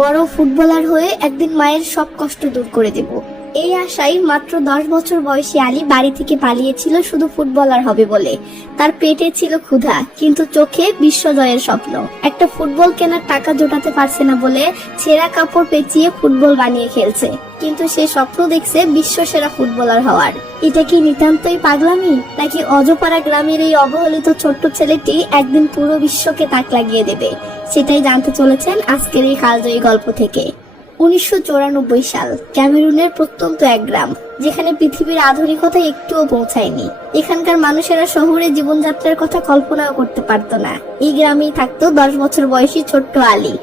বড় ফুটবলার হয়ে একদিন মায়ের সব কষ্ট দূর করে দেব। এই আশায় মাত্র দশ বছর বয়সী আলী বাড়ি থেকে পালিয়েছিল শুধু ফুটবলার হবে বলে। তার পেটে ছিল ক্ষুধা, কিন্তু চোখে বিশ্বজয়ের স্বপ্ন। একটা ফুটবল কেনার টাকা জোটাতে পারছে না বলে ছেঁড়া কাপড় পেঁচিয়ে ফুটবল বানিয়ে খেলছে। কিন্তু সে স্বপ্ন দেখছে বিশ্ব সেরা ফুটবলার হওয়ার। এটা কি নিতান্তই পাগলামি? নাকি অজপাড়া গ্রামের এই অবহেলিত ছোট্ট ছেলেটি একদিন পুরো বিশ্বকে তাক লাগিয়ে দেবে? সেটাই জানতে চলেছেন আজকের এই কালজয়ী গল্প থেকে। উনিশশো সাল, ক্যামেরুনের প্রত্যন্ত এক গ্রাম, যেখানে পৃথিবীর আধুনিকতা একটুও পৌঁছায়নি। এখানকার মানুষেরা শহরে জীবনযাত্রার কথা কল্পনাও করতে পারতো না। এই গ্রামেই থাকতো দশ বছর বয়সী ছোট্ট আলী।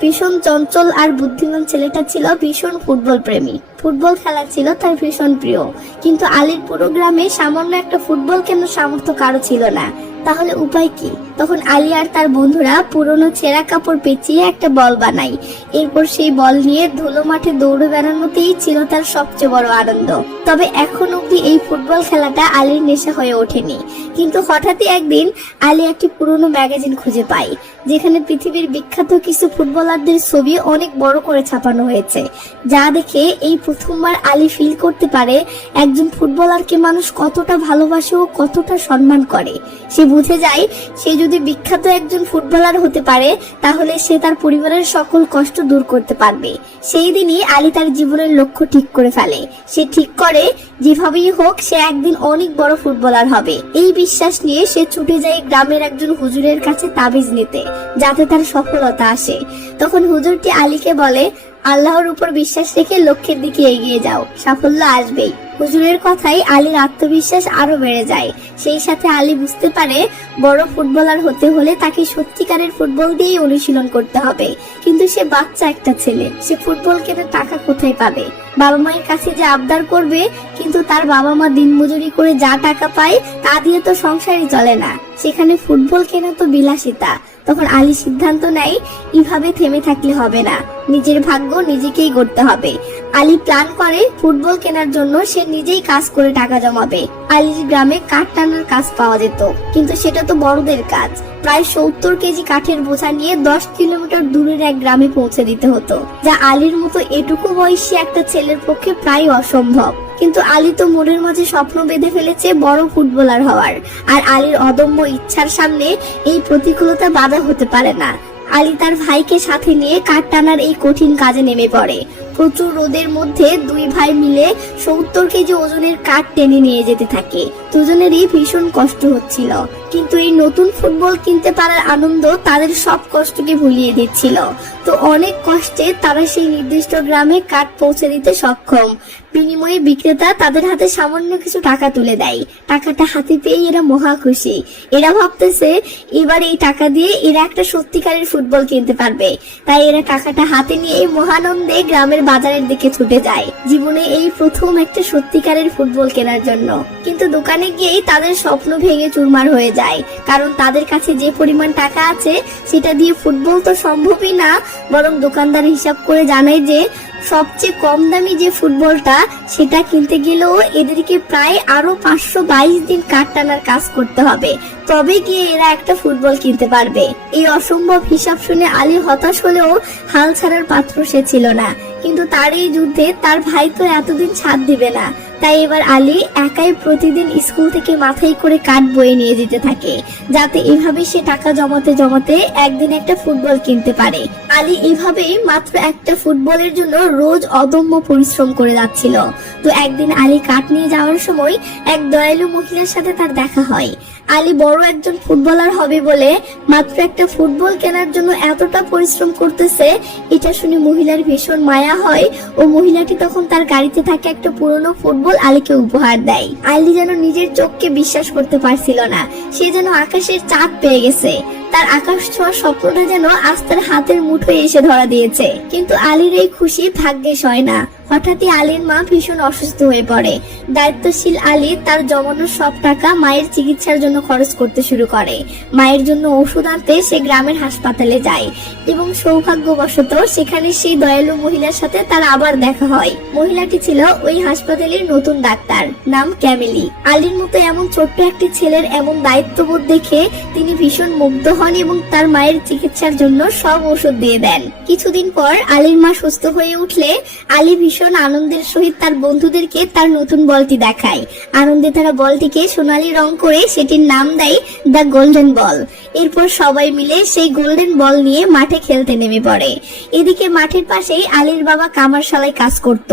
ভীষণ চঞ্চল আর বুদ্ধিমান ছেলেটা ছিল ভীষণ ফুটবল প্রেমী। ফুটবল খেলা ছিল তার ভীষণ প্রিয়। কিন্তু আলীর পুরো গ্রামে সামান্য একটা ফুটবল কেনার সামর্থ্য কারও ছিল না? তাহলে উপায় কি? তখন আলী আর তার বন্ধুরা পুরনো ছেঁড়া কাপড় পেঁচিয়ে একটা বল বানায়। এরপর সেই বল নিয়ে ধুলো মাঠে দৌড়ে বেড়ানোতেই ছিল তার সবচেয়ে বড় আনন্দ। তবে এখন অব্দি এই ফুটবল খেলাটা আলীর নেশা হয়ে ওঠেনি। কিন্তু হঠাৎই একদিন আলী একটি পুরনো ম্যাগাজিন খুঁজে পায়। যেখানে পৃথিবীর বিখ্যাত কিছু ফুটবলারদের ছবি অনেক বড় করে ছাপানো হয়েছে। যা দেখে এই প্রথমবার আলী ফিল করতে পারে একজন ফুটবলারকে মানুষ কতটা ভালোবাসে ও কতটা সম্মান করে। সে বুঝে যায়, সে যদি বিখ্যাত একজন ফুটবলার হতে পারে, তাহলে সে তার পরিবারের সকল কষ্ট দূর করতে পারবে। সেই দিনই আলী তার জীবনের লক্ষ্য ঠিক করে ফেলে। সে ঠিক করে যেভাবেই হোক, সে একদিন অনেক বড় ফুটবলার হবে। এই বিশ্বাস নিয়ে সে ছুটে যায় গ্রামের একজন হুজুরের কাছে তাবিজ নিতে, যাতে তার সফলতা আসে। তখন হুজুরটি আলীকে বলে, আল্লাহর উপর বিশ্বাস রেখে লক্ষ্যের দিকে এগিয়ে যাও, সাফল্য আসবেই। হুজুরের কথাই আলীর আত্মবিশ্বাস আরও বেড়ে যায়। সেই সাথে আলী বুঝতে পারে, বড় ফুটবলার হতে হলে তাকে সত্যিকারের ফুটবল দিয়েই অনুশীলন করতে হবে। কিন্তু সে বাচ্চা একটা ছেলে, সে ফুটবল কেনার টাকা কোথায় পাবে? বাবা মায়ের কাছে যে আবদার করবে, কিন্তু তার বাবা মা দিনমজুরি করে যা টাকা পায়, তা দিয়ে তো সংসারই চলে না। সেখানে ফুটবল কেনা তো বিলাসিতা। তখন আলী সিদ্ধান্ত নেয়, এভাবে থেমে থাকলে হবে না। নিজের ভাগ্য নিজেকেই গড়তে হবে। আলী প্ল্যান করে ফুটবল কেনার জন্য সে নিজেই কাজ করে টাকা জমাবে। আলীর গ্রামে কাঠ টানার কাজ পাওয়া যেত, কিন্তু সেটা তো বড়দের কাজ। প্রায় সত্তর কেজি কাঠের বোঝা নিয়ে দশ কিলোমিটার দূরের এক গ্রামে পৌঁছে দিতে হতো, যা আলীর মতো এটুকু বয়সী একটা ছেলের পক্ষে প্রায় অসম্ভব। কিন্তু আলী তো মনের মাঝে স্বপ্ন বেঁধে ফেলেছে বড় ফুটবলার হওয়ার। আর আলীর অদম্য ইচ্ছার সামনে এই প্রতিকূলতা বাধা হতে পারে না। আলী তার ভাইকে সাথে নিয়ে কাঠ টানার এই কঠিন কাজে নেমে পড়ে। প্রচুর রোদের মধ্যে দুই ভাই মিলে সত্তর কেজি ওজনের কাঠ টেনে নিয়ে যেতে থাকে। দুজনেরই ভীষণ কষ্ট হচ্ছিল। কিন্তু এই নতুন ফুটবল কিনতে পারার আনন্দ তাদের সব কষ্টকে ভুলিয়ে দিচ্ছিল। তো অনেক কষ্টে তারা সেই নির্দিষ্ট গ্রামে কাঠ পৌঁছে দিতে সক্ষম। বিনিময়ে বিক্রেতা তাদের হাতে সামান্য কিছু টাকা তুলে দেয়। টাকাটা হাতে পেয়ে এরা মহা খুশি। এরা ভাবতেছে, এবার এই টাকা দিয়ে এরা একটা সত্যিকারের ফুটবল কিনতে পারবে। তাই এরা টাকাটা হাতে নিয়ে এই মহানন্দে গ্রামের বাজারের দিকে ছুটে যায়। জীবনে এই প্রথম একটা সত্যিকারের ফুটবল কেনার জন্য। কিন্তু দোকানে গিয়েই তাদের স্বপ্ন ভেঙে চুরমার হয়ে যায়। কারণ তাদের কাছে যে পরিমাণ টাকা আছে, সেটা দিয়ে ফুটবল তো সম্ভবই না। বরং দোকানদার হিসাব করে জানায় যে, সবচেয়ে কম দামি যে ফুটবলটা, সেটা কিনতে গেলেও এদেরকে প্রায় আরও পাঁচশো বাইশ দিন কাঠ টানার কাজ করতে হবে। তবে গিয়ে এরা একটা ফুটবল কিনতে পারবে। এই অসম্ভব হিসাব শুনে আলী হতাশ হলেও হাল ছাড়ার পাত্র সে ছিল না। কিন্তু তার এই যুদ্ধে তার ভাই তো এতদিন ছাড় দিবে না। তাই এবার আলী একাই প্রতিদিন স্কুল থেকে মাথায় করে কাঠ বয়ে নিয়ে যেতে থাকে, যাতে এভাবে সে টাকা জমাতে জমাতে একদিন একটা ফুটবল কিনতে পারে। আলী এভাবেই মাত্র একটা ফুটবলের জন্য রোজ অদম্য পরিশ্রম করে যাচ্ছিল। তো একদিন আলী কাঠ নিয়ে যাওয়ার সময় এক দয়ালু মহিলার সাথে তার দেখা হয়। আলী বড় একজন ফুটবলার হবে বলে মাত্র একটা ফুটবল কেনার জন্য এতটা পরিশ্রম করতেছে, এটা শুনে মহিলার ভীষণ মায়া হয় ও মহিলাটি তখন তার গাড়িতে থাকা একটা পুরনো ফুটবল আলীকে উপহার দেয়। আলী যেন নিজের চোখকে বিশ্বাস করতে পারছিল না, সে যেন আকাশের চাঁদ পেয়ে গেছে। তার আকাশ ছোঁয়ার স্বপ্নটা যেন আজ তার হাতের মুঠোয় এসে ধরা দিয়েছে। কিন্তু আলীর এই খুশি ভাগ্যে সয় না। হঠাৎই আলীর মা ভীষণ অসুস্থ হয়ে পড়ে। দায়িত্বশীল আলী তার জমানো সব টাকা মায়ের চিকিৎসার জন্য খরচ করতে শুরু করে। মায়ের জন্য ওষুধ আনতে সে গ্রামের হাসপাতালে যায় এবং সৌভাগ্যবশত সেখানে সেই দয়ালু মহিলার সাথে তার আবার দেখা হয়। মহিলাটি ছিল ওই হাসপাতালের নতুন ডাক্তার, নাম ক্যামেলি। আলীর মতো এমন ছোট্ট একটি ছেলের এমন দায়িত্ববোধ দেখে তিনি ভীষণ মুগ্ধ হন এবং তার মায়ের চিকিৎসার জন্য সব ওষুধ দিয়ে দেন। কিছুদিন পর আলীর মা সুস্থ হয়ে উঠলে আলী ভীষণ আনন্দের সহিত তার বন্ধুদেরকে তার নতুন বলটি দেখায়। আনন্দে তারা বলটিকে সোনালি রং করে সেটির নাম দেয় দ্য গোল্ডেন বল। এরপর সবাই মিলে সেই গোল্ডেন বল নিয়ে মাঠে খেলতে নেমে পড়ে। এদিকে মাঠের পাশেই আলীর বাবা কামারশালায় কাজ করত।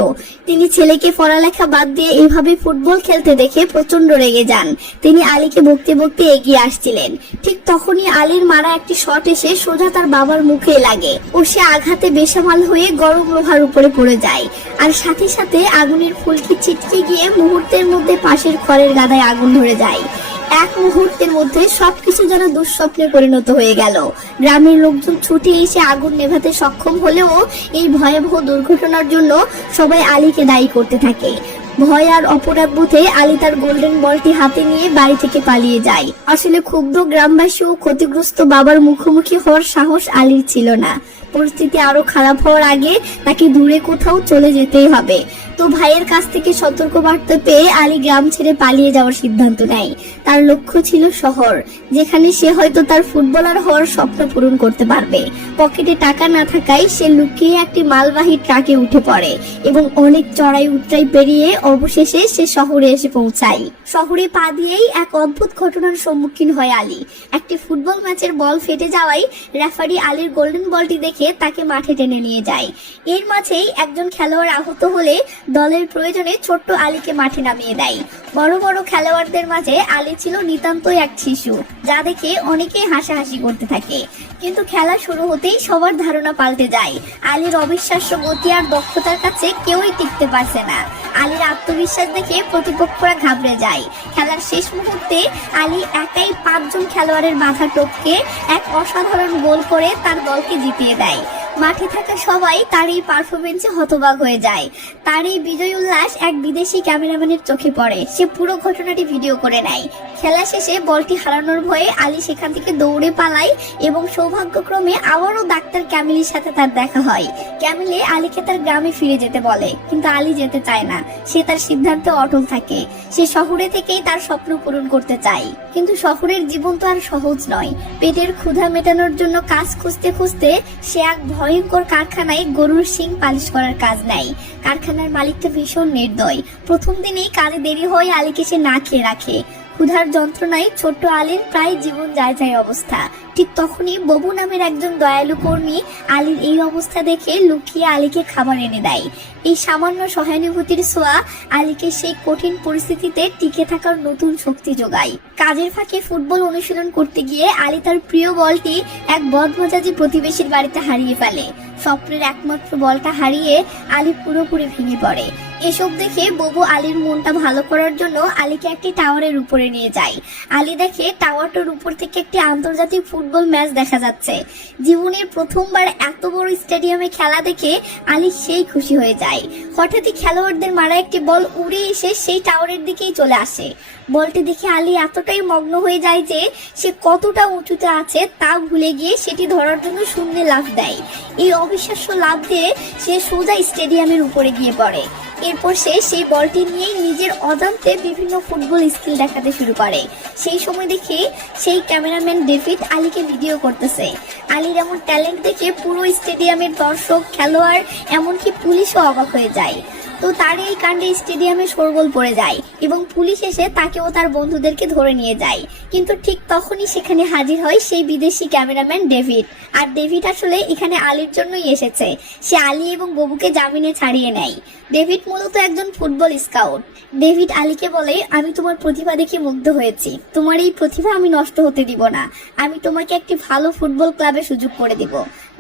তিনি ছেলেকে পড়ালেখা বাদ দিয়ে এইভাবে ফুটবল খেলতে দেখে প্রচণ্ড রেগে যান। তিনি আলীকে বকতে বকতে এগিয়ে আসছিলেন। ঠিক তখনই আলীর মারা একটি শট এসে সোজা তার বাবার মুখে লাগে ও সে আঘাতে বেসামাল হয়ে গরম লোহার উপরে পড়ে যায়। আর সাথে সাথে আগুনের ফুলকি ছিটকে গিয়ে মুহূর্তের মধ্যে পাশের খড়ের গাদায় আগুন ধরে যায়। এক মুহূর্তের মধ্যে সবকিছু যেন দুঃস্বপ্নে পরিণত হয়ে গেল। গ্রামের লোকজন ছুটে এসে আগুন নেভাতে সক্ষম হলেও এই ভয়াবহ দুর্ঘটনার জন্য সবাই আলীকে দায়ী করতে থাকে। ভয় আর অপরাধ বুঝে আলী তার গোল্ডেন বলটি হাতে নিয়ে বাড়ি থেকে পালিয়ে যায়। আসলে ক্ষুব্ধ গ্রামবাসী ও ক্ষতিগ্রস্ত বাবার মুখোমুখি হওয়ার সাহস আলীর ছিল না। পরিস্থিতি আরও খারাপ হওয়ার আগে তাকে দূরে কোথাও চলে যেতেই হবে। তো ভাইয়ের কাছ থেকে সতর্ক বার্তা পেয়ে আলী গ্রাম ছেড়ে পালিয়ে যাওয়ার সিদ্ধান্ত নেয়। তার লক্ষ্য ছিল শহর, যেখানে সে হয়তো তার ফুটবলার হওয়ার স্বপ্ন পূরণ করতে পারবে। পকেটে টাকা না থাকায় সে লুকিয়ে একটি মালবাহী ট্রাকে উঠে পড়ে এবং অনেক চড়াই উতরাই পেরিয়ে অবশেষে সে শহরে এসে পৌঁছায়। শহরে পা দিয়েই এক অদ্ভুত ঘটনার সম্মুখীন হয় আলী। একটি ফুটবল ম্যাচের বল ফেটে যাওয়ায় রেফারি আলীর গোল্ডেন বলটি দেখে তাকে মাঠে টেনে নিয়ে যায়। এর মাঝেই একজন খেলোয়াড় আহত হলে দলের প্রয়োজনে ছোট্ট আলীকে মাঠে নামিয়ে দেয়। বড় বড় খেলোয়াড়দের মাঝে আলী ছিল নিতান্তই এক শিশু, যা দেখে অনেকেই হাসাহাসি করতে থাকে। কিন্তু খেলা শুরু হতেই সবার ধারণা পাল্টে যায়। আলীর অবিশ্বাস্য গতি আর দক্ষতার কাছে কেউই টিকতে পারছে না। আলীর আত্মবিশ্বাস দেখে প্রতিপক্ষরা ঘাবড়ে যায়। খেলার শেষ মুহূর্তে আলী একাই পাঁচজন খেলোয়াড়ের মাথা টপকে এক অসাধারণ গোল করে তার দলকে জিতিয়ে দেয়। মাঠে থাকা সবাই তার এই পারফরমেন্সে হতবাক হয়ে যায়। তার এই বিজয় উল্লাস এক বিদেশি ক্যামেরাম্যানের চোখে পড়ে। সে পুরো ঘটনাটি ভিডিও করে নেয়। খেলা শেষে বলটি হারানোর ভয়ে আলী সেখান থেকে দৌড়ে পালায় এবং সৌভাগ্যক্রমে আবারও ডাক্তার ক্যামিলির সাথে তার দেখা হয়। ক্যামিলে আলীকে তার গ্রামে ফিরে যেতে বলে, কিন্তু আলী যেতে চায় না। সে তার সিদ্ধান্তে অটল থাকে। সে শহরে থেকেই তার স্বপ্ন পূরণ করতে চায়। কিন্তু শহরের জীবন তো আর সহজ নয়। পেটের ক্ষুধা মেটানোর জন্য কাজ খুঁজতে খুঁজতে সে এক ভয়ঙ্কর কারখানায় গরুর শিং পালিশ করার কাজ নেয়। কারখানার মালিকটা ভীষণ নির্দয়। প্রথম দিনেই কাজে দেরি হয়ে আলীকে সে না খেয়ে রাখে। ক্ষুধার যন্ত্রণায় ছোট্ট আলীর প্রায় জীবন যায় যায় অবস্থা। ঠিক তখনই ববু নামের একজন দয়ালু কর্মী আলীর এই অবস্থা দেখে লুকিয়ে আলীকে খাবার এনে দেয়। এই সামান্য সহানুভূতির ছোঁয়া আলীকে সেই কঠিন পরিস্থিতিতে টিকে থাকার নতুন শক্তি যোগায়। কাজের ফাঁকে ফুটবল অনুশীলন করতে গিয়ে আলী তার প্রিয় বলটি এক বদমজাজি প্রতিবেশীর বাড়িতে হারিয়ে ফেলে। স্বপ্নের একমাত্র বলটা হারিয়ে আলী পুরোপুরি ভেঙে পড়ে। এসব দেখে ববু আলীর মনটা ভালো করার জন্য আলীকে একটি টাওয়ারের উপরে নিয়ে যায়। আলী দেখে টাওয়ারটার উপর থেকে একটি আন্তর্জাতিক ফুটবল ম্যাচ দেখা যাচ্ছে। জীবনের প্রথমবার এত বড় স্টেডিয়ামে খেলা দেখে আলী সেই খুশি হয়ে যায়। হঠাৎই খেলোয়াড়দের মারা একটি বল উড়ে এসে সেই টাওয়ারের দিকেই চলে আসে। বলটি দেখে আলী এতটাই মগ্ন হয়ে যায় যে সে কতটা উঁচুতে আছে তা ভুলে গিয়ে সেটি ধরার জন্য শূন্যে লাফ দেয়। এই অবিশ্বাস্য লাভ দিয়ে সে সোজা স্টেডিয়ামের উপরে গিয়ে পড়ে। এরপর সে সেই বলটি নিয়েই নিজের অজান্তে বিভিন্ন ফুটবল স্কিল দেখাতে শুরু করে। সেই সময় দেখে সেই ক্যামেরাম্যান ডেভিড আলীকে ভিডিও করতেছে। আলীর এমন ট্যালেন্ট দেখে পুরো স্টেডিয়ামের দর্শক, খেলোয়াড়, এমনকি পুলিশও অবাক হয়ে যায়। তো তার এই কাণ্ডে স্টেডিয়ামে শোরগোল পড়ে যায় এবং পুলিশ এসে তাকে ও তার বন্ধুদেরকে ধরে নিয়ে যায়। কিন্তু ঠিক তখনই সেখানে হাজির হয় সেই বিদেশি ক্যামেরাম্যান ডেভিড। আর ডেভিড আসলে এখানে আলীর জন্যই এসেছে। সে আলী এবং ববুকে জামিনে ছাড়িয়ে নেয়। ডেভিড মূলত একজন ফুটবল স্কাউট। ডেভিড আলীকে বলে, আমি তোমার প্রতিভা দেখে মুগ্ধ হয়েছি। তোমার এই প্রতিভা আমি নষ্ট হতে দিব না। আমি তোমাকে একটি ভালো ফুটবল ক্লাবে সুযোগ করে দিব,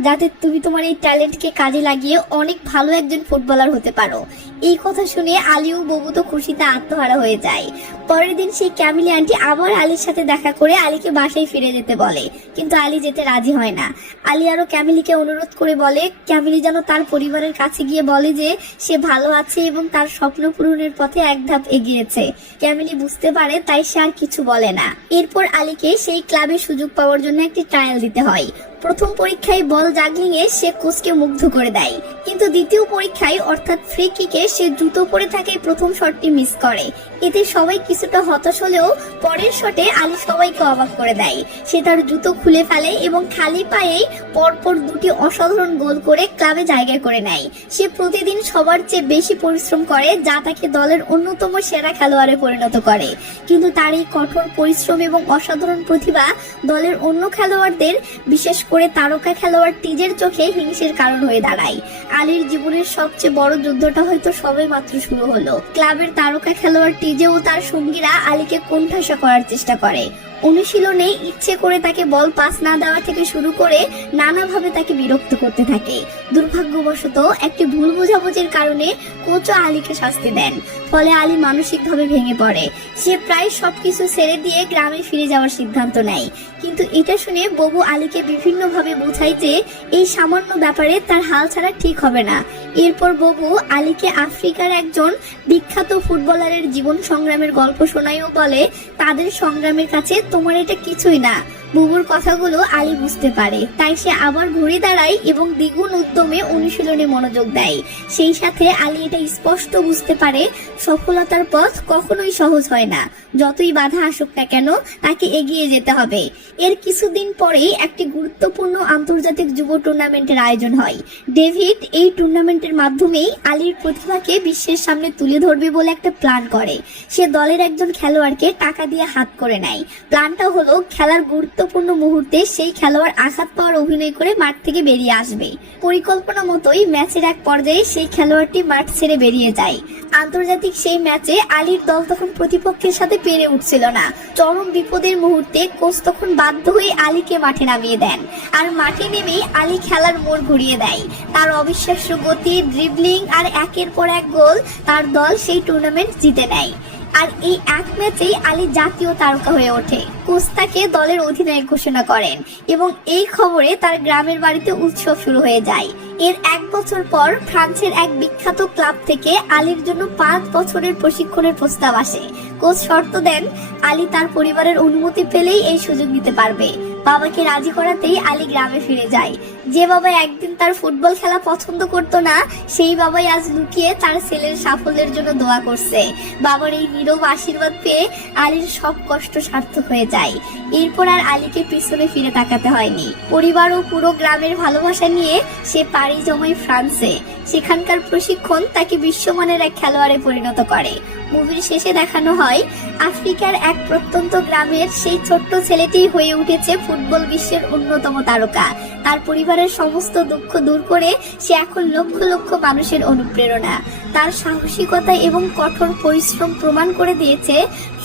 যাতে তুমি তোমার এই ট্যালেন্টকে কাজে লাগিয়ে অনেক ভালো একজন ফুটবলার হতে পারো। এই কথা শুনে আলী ও ববু তো খুশিতে আত্মহারা হয়ে যায়। পরের দিন সেই ক্যামিলি আন্টি আবার আলীর সাথে দেখা করে আলীকে বাসায় ফিরে যেতে বলে, কিন্তু আলী যেতে রাজি হয় না। আলী আরও ক্যামিলিকে অনুরোধ করে বলে, ক্যামিলি যেন তার পরিবারের কাছে গিয়ে বলে যে, সে ভালো আছে এবং তার স্বপ্ন পূরণের পথে এক ধাপ এগিয়েছে। ক্যামিলি বুঝতে পারে, তাই সে আর কিছু বলে না। এরপর আলীকে সেই ক্লাবে সুযোগ পাওয়ার জন্য একটি ট্রায়াল দিতে হয়। প্রথম পরীক্ষায় বল জাগলিং এ সে কোচকে মুগ্ধ করে দেয়। কিন্তু দ্বিতীয় পরীক্ষায়, অর্থাৎ ফ্রি কিকে সে জুতো পরে থাকে প্রথম শটটি মিস করে। এতে সবাই কিছুটা হতাশ হলেও পরের শটে আলী সবাইকে অবাক করে দেয়। সে তার জুতো খুলে ফেলে এবং খালি পায়েই পরপর দুটি অসাধারণ গোল করে ক্লাবে জায়গা করে নেয়। সে প্রতিদিন সবার চেয়ে বেশি পরিশ্রম করে, যা তাকে দলের অন্যতম সেরা খেলোয়াড়ে পরিণত করে। কিন্তু তার এই কঠোর পরিশ্রম এবং অসাধারণ প্রতিভা দলের অন্য খেলোয়াড়দের, বিশেষ করে তারকা খেলোয়াড় টিজের চোখে হিংসের কারণ হয়ে দাঁড়ায়। আলীর জীবনের সবচেয়ে বড় যুদ্ধটা হয়তো সবে মাত্র শুরু হলো। ক্লাবের তারকা খেলোয়াড় টিজে ও তার সঙ্গীরা আলীকে কোণঠাসা করার চেষ্টা করে। অনুশীলনে ইচ্ছে করে তাকে বল পাস না দেওয়া থেকে শুরু করে নানাভাবে তাকে বিরক্ত করতে থাকে। দুর্ভাগ্যবশত একটি ভুল বোঝাবুঝির কারণে কোচও আলীকে শাস্তি দেন, ফলে আলী মানসিকভাবে ভেঙে পড়ে। সে প্রায় সবকিছু ছেড়ে দিয়ে গ্রামে ফিরে যাওয়ার সিদ্ধান্ত নেয়। কিন্তু এটা শুনে ববু আলীকে বিভিন্নভাবে বোঝায় যে এই সামান্য ব্যাপারে তার হাল ছাড়া ঠিক হবে না। এরপর ববু আলীকে আফ্রিকার একজন বিখ্যাত ফুটবলারের জীবন সংগ্রামের গল্প শোনায় ও বলে, তাদের সংগ্রামের কাছে তোমার এটা কিছুই না। বুবুর কথাগুলো আলী বুঝতে পারে। তাই সে আবার ঘুরে দাঁড়ায় এবং দ্বিগুণ উদ্যমে অনুশীলনে মনোযোগ দেয়। সেই সাথে আলী এটা স্পষ্ট বুঝতে পারে, সফলতার পথ কখনোই সহজ হয় না। যতই বাধা আসুক না কেন, তাকে এগিয়ে যেতে হবে। এর কিছুদিন পরেই একটি গুরুত্বপূর্ণ আন্তর্জাতিক যুব টুর্নামেন্টের আয়োজন হয়। ডেভিড এই টুর্নামেন্টের মাধ্যমেই আলীর প্রতিভাকে বিশ্বের সামনে তুলে ধরবে বলে একটা প্ল্যান করে। সে দলের একজন খেলোয়াড়কে টাকা দিয়ে হাত করে নেয়। প্ল্যানটা হলো, খেলার গুরুত্বপূর্ণ মুহূর্তে সেই খেলোয়াড় আঘাত পাওয়ার অভিনয় করে মাঠ থেকে বেরিয়ে আসবে। পরিকল্পনা মতোই ম্যাচের এক পর্যায়ে সেই খেলোয়াড়টি মাঠ ছেড়ে বেরিয়ে যায়। আন্তর্জাতিক সেই ম্যাচে আলীর দল তখন প্রতিপক্ষের সাথে পেরে উঠছিল না। চরম বিপদের মুহূর্তে কোচ তখন বাধ্য হয়ে আলীকে মাঠে নামিয়ে দেন। আর মাঠে নেমেই আলী খেলার মোড় ঘুরিয়ে দেয়। তার অবিশ্বাস্য গতি ড্রিবলিং আর একের পর এক গোল তার দল সেই টুর্নামেন্ট জিতে নেয়। আর এই এক ম্যাচেই আলী জাতীয় তারকা হয়ে ওঠে। কোচ তাকে দলের অধিনায়ক ঘোষণা করেন এবং এই খবরে তার গ্রামের বাড়িতে উৎসব শুরু হয়ে যায়। এর এক বছর পর ফ্রান্সের এক বিখ্যাত ক্লাব থেকে আলীর জন্য পাঁচ বছরের প্রশিক্ষণের প্রস্তাব আসে। কোচ শর্ত দেন, আলী তার পরিবারের অনুমতি পেলেই এই সুযোগ নিতে পারবে। বাবাকে রাজি করাতেই আলী গ্রামে ফিরে যায়। যে বাবা একদিন তার ফুটবল খেলা পছন্দ করতো না, সেই বাবাই আজ লুকিয়ে তার ছেলের সাফল্যের জন্য দোয়া করছে। বাবার এই নীরব আশীর্বাদ পেয়ে আলীর সব কষ্ট সার্থক হয়ে যায়। এরপর আর আলীকে পিছনে ফিরে তাকাতে হয়নি। পরিবার ও পুরো গ্রামের ভালোবাসা নিয়ে সে পাড়ি জমায় ফ্রান্সে। সেখানকার প্রশিক্ষণ তাকে বিশ্বমানের এক খেলোয়াড়ে পরিণত করে। মুভির শেষে দেখানো হয়, আফ্রিকার এক প্রত্যন্ত গ্রামের সেই ছোট্ট ছেলেটি হয়ে উঠেছে ফুটবল বিশ্বের অন্যতম তারকা। তার পরিবারের সমস্ত দুঃখ দূর করে সে এখন লক্ষ লক্ষ মানুষের অনুপ্রেরণা। তার সাহসিকতা এবং কঠোর পরিশ্রম প্রমাণ করে দিয়েছে,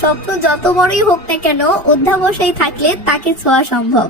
স্বপ্ন যত বড়ই হোক না কেন, অধ্যাবসায় থাকলে তাকে ছোঁয়া সম্ভব।